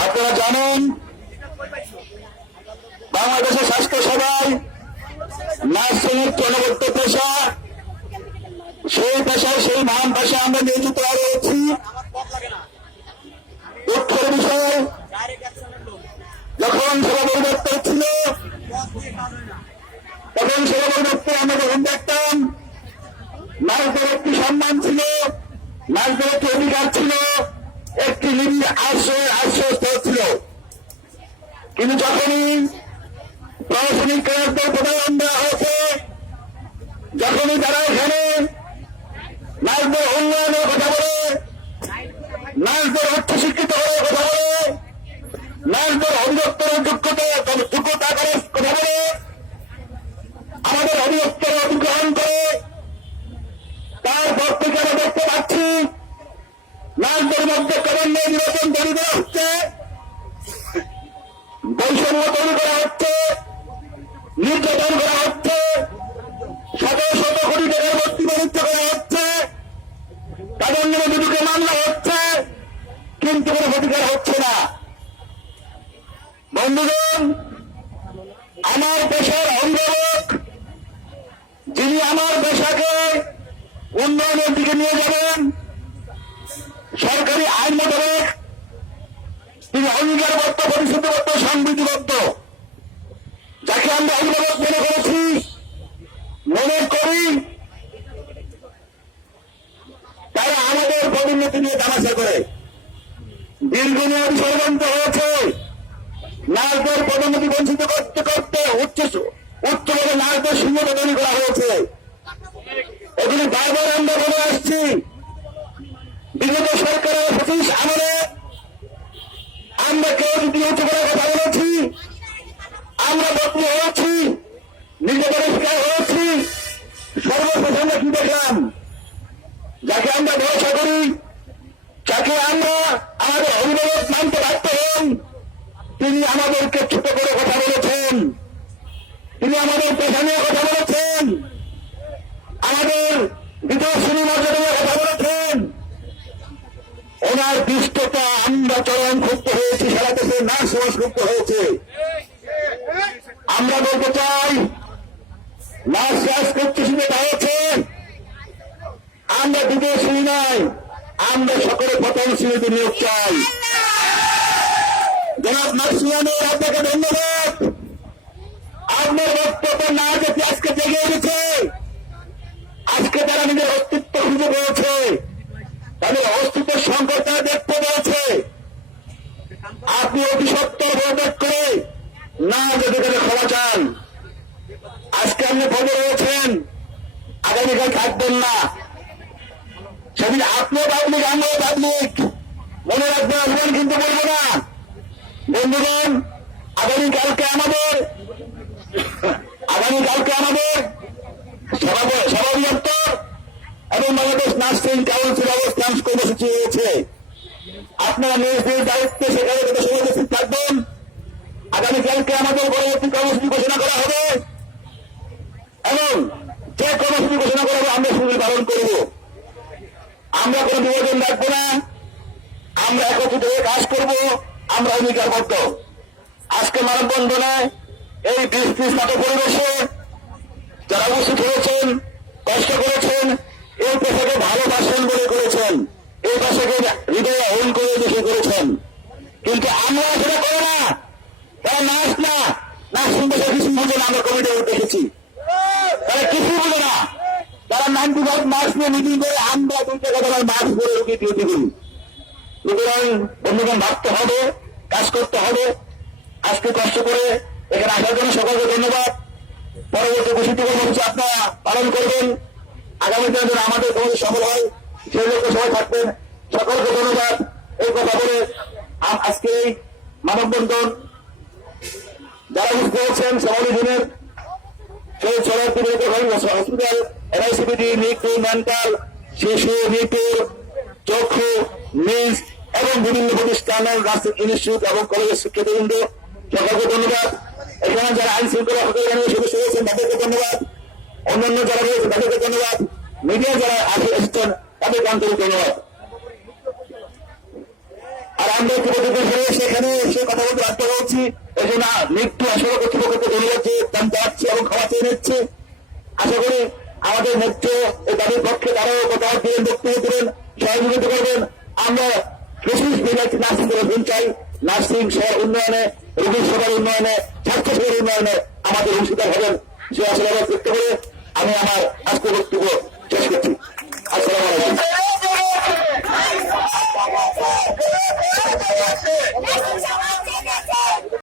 আপনারা জানেন বাংলাদেশের স্বাস্থ্য সেবায় নার্সিংয়ের অনবদ্য পেশা, সেই পেশায় সেই মহান পেশায় আমরা নিয়োজিত রয়েছি। দুঃখের বিষয়, যখন সেবা পরিবর্তন ছিল তখন সেবা পরিবর্তন আমরা যখন দেখতাম নার্সদের একটি সম্মান ছিল, নার্সদের একটি অধিকার ছিল, একটি নিবিড় আশ্রয়স্থল ছিল। কিন্তু যখনই প্রশাসনিক কাজদের প্রদান দেওয়া হয়েছে, যখনই তারা এখানে নার্সদের উন্নয়নের কথা বলে, নার্সদের উচ্চশিক্ষিত হওয়ার কথা বলে, নার্সদের অধিদপ্তরের যোগ্যতা করার কথা বলে, আমাদের অধিদপ্তরে অধিগ্রহণ করে, তারপর থেকে আমরা দেখতে পাচ্ছি নার্সদের মধ্যে কেমন নির্বাচন তৈরি করা হচ্ছে, বৈষম্য তৈরি করা হচ্ছে, নির্যাতন করা হচ্ছে, শত শত কোটি টাকার ভর্তি বাণিজ্য করা হচ্ছে, তাদের নামে দুটোকে মামলা হচ্ছে, কিন্তু কোনো প্রতিকার হচ্ছে না। বন্ধুগণ, আমার পেশার অভিভাবক, যিনি আমার পেশাকে উন্নয়নের দিকে নিয়ে যাবেন, সরকারি আইন মোতাবেক তিনি অঙ্গীকারবদ্ধ, পরিশুদ্ধবদ্ধ, সংবিধিবদ্ধ, যাকে আমরা অভিভাবক মনে করেছি, মনে করি, তারা আমাদের পদোন্নতি নিয়ে তামাশা করে দীর্ঘমেয়াদী ষড়যন্ত্র হয়েছে। নার্সদের পদোন্নতি বঞ্চিত করতে করতে উচ্চভাবে নার্সদের শূন্যতা তৈরি করা হয়েছে। এগুলি বারবার আমরা বলে আসছি। বিগত সরকারের 25 আমলে আমরা কেউ যদি উঁচু করার কথা বলেছি, আমরা বদলি হয়েছি, নিজে পরিষ্কার হয়েছি। সর্বশেষ আমরা কি দেখলাম? যাকে আমরা ভরসা করি, যাকে আমরা আমাদের অভিভাবক মানতে বাধ্য হন, তিনি আমাদেরকে ছোট করে কথা বলেছেন, তিনি আমাদের পেশা নিয়ে কথা বলেছেন, আমাদের দ্বিতীয় শ্রেণী মর্যাদা নিয়ে কথা বলেছেন। ওনার দুষ্টতা আমরা চরম ক্ষুব্ধ হয়েছি, সারা দেশে নার্স সমাজ ক্ষুব্ধ হয়েছে। আমরা বলতে চাই, নার্স আজকে উচ্চশিক্ষিত হয়েছে, আমরা দ্বিতীয় শ্রেণী নয়, আমরা সকলে প্রথম শ্রেণীতে নিয়োগ চাই। জনাব নার্সিয়ানের আপনাকে ধন্যবাদ। আপনার বক্তব্য না যেতে আজকে জেগে উঠেছে, আজকে তারা নিজের অস্তিত্ব খুঁজে পেয়েছে, তাদের অস্তিত্বের সংকট তারা দেখতে পেয়েছে। আপনি অতি সত্তর পদত্যাগ করে না যেতে গেলে ক্ষমা চান। আজকে আপনি পদে রয়েছেন, আগামীকাল থাকবেন না। সেদিন আপনিও পাবলিক, আমরাও পাবলিক, মনে রাখবেন, আসবেন কিন্তু বলবো না। বন্ধুগণ, আগামীকালকে আমাদের সেবা অধিদপ্তর এবং বাংলাদেশ নার্সিং কাউন্সিল অবস্থান কর্মসূচি রয়েছে। আপনারা নিজ নিজ দায়িত্বে সেখানে সময় উপস্থিত থাকবেন। আগামীকালকে আমাদের পরবর্তী কর্মসূচি ঘোষণা করা হবে এবং যে কর্মসূচি ঘোষণা করা হবে আমরা সেগুলি পালন করব। আমরা কোনো বিভাজন রাখবো না, আমরা একত্রিত হয়ে কাজ করব, আমরা অঙ্গীকারবদ্ধ। আজকে মানববন্ধনে এই বৃষ্টিস্নাত পরিবেশে যারা উপস্থিত হয়েছেন, কষ্ট করেছেন, এই পেশাকে ভালোবাসেন বলে করেছেন, এই পেশাকে হৃদয়ে হীন করে দেখে করেছেন। কিন্তু আমরা সেটা করো না, তারা নার্স না, নার্সিং পেশা কিছু বুঝে না। আমরা কমিটি দেখেছি, তারা কিছুই বুঝে না। তারা 95 মার্কস নিয়ে মিটিং করে আমরা 2 টাকা তোমার মার্কস করে রুগী ডিউটি করি। সুতরাং বন্ধুগণ, ভাবতে হবে, কাজ করতে হবে। আজকে কষ্ট করে এখানে আসার জন্য সকলকে ধন্যবাদ। পরবর্তী ঘোষিত কর্মসূচি আপনারা পালন করবেন। আগামী দিনে যেন আমাদের কমিটি সফল হয় সেই লক্ষ্যে সবাই থাকবেন। সকলকে ধন্যবাদ। এই কথা বলে আজকে এই মানববন্ধন যারা বুঝতে হচ্ছেন সমাজী দিনের সেই চলার্থী হসপিটাল, এনআইসিবিডি, নিকু, মেন্টাল, শিশু, নিপুর, চক্ষু, নিজ এবং বিভিন্ন প্রতিষ্ঠানের নার্সিং ইনস্টিটিউট এবং কলেজের শিক্ষার্থীবৃন্দ সকলকে ধন্যবাদ। এখানে যারা আইন শৃঙ্খলা সদস্য রয়েছেন তাদেরকে ধন্যবাদ, অন্যান্য যারা রয়েছে তাদেরকে ধন্যবাদ, মিডিয়া যারা এসেছেন তাদেরকে আন্তরিক ধন্যবাদ। আর আমরা ইতিমধ্যে সেখানে এসে কথা বলতে বাধ্য হচ্ছি। এই জন্য মৃত্যু আসলে কর্তৃপক্ষকে ধন্যবাদ জানতে পারছি এবং ক্ষমা চেয়ে নিচ্ছি। আশা করি আমাদের নেত্র এই দাবির পক্ষে তারাও কথা দিবেন, বক্তব্য দেবেন, সহযোগিতা করবেন। আমরা বিশেষ একটি নার্সিং কলেজ চাই। নার্সিং সেবার উন্নয়নে, রোগীর সেবার উন্নয়নে, স্বাস্থ্য সেবার উন্নয়নে আমাদের অংশীদার হবেন সে আশীর্বাদ ব্যক্ত করে আমি আমার আজকের বক্তব্য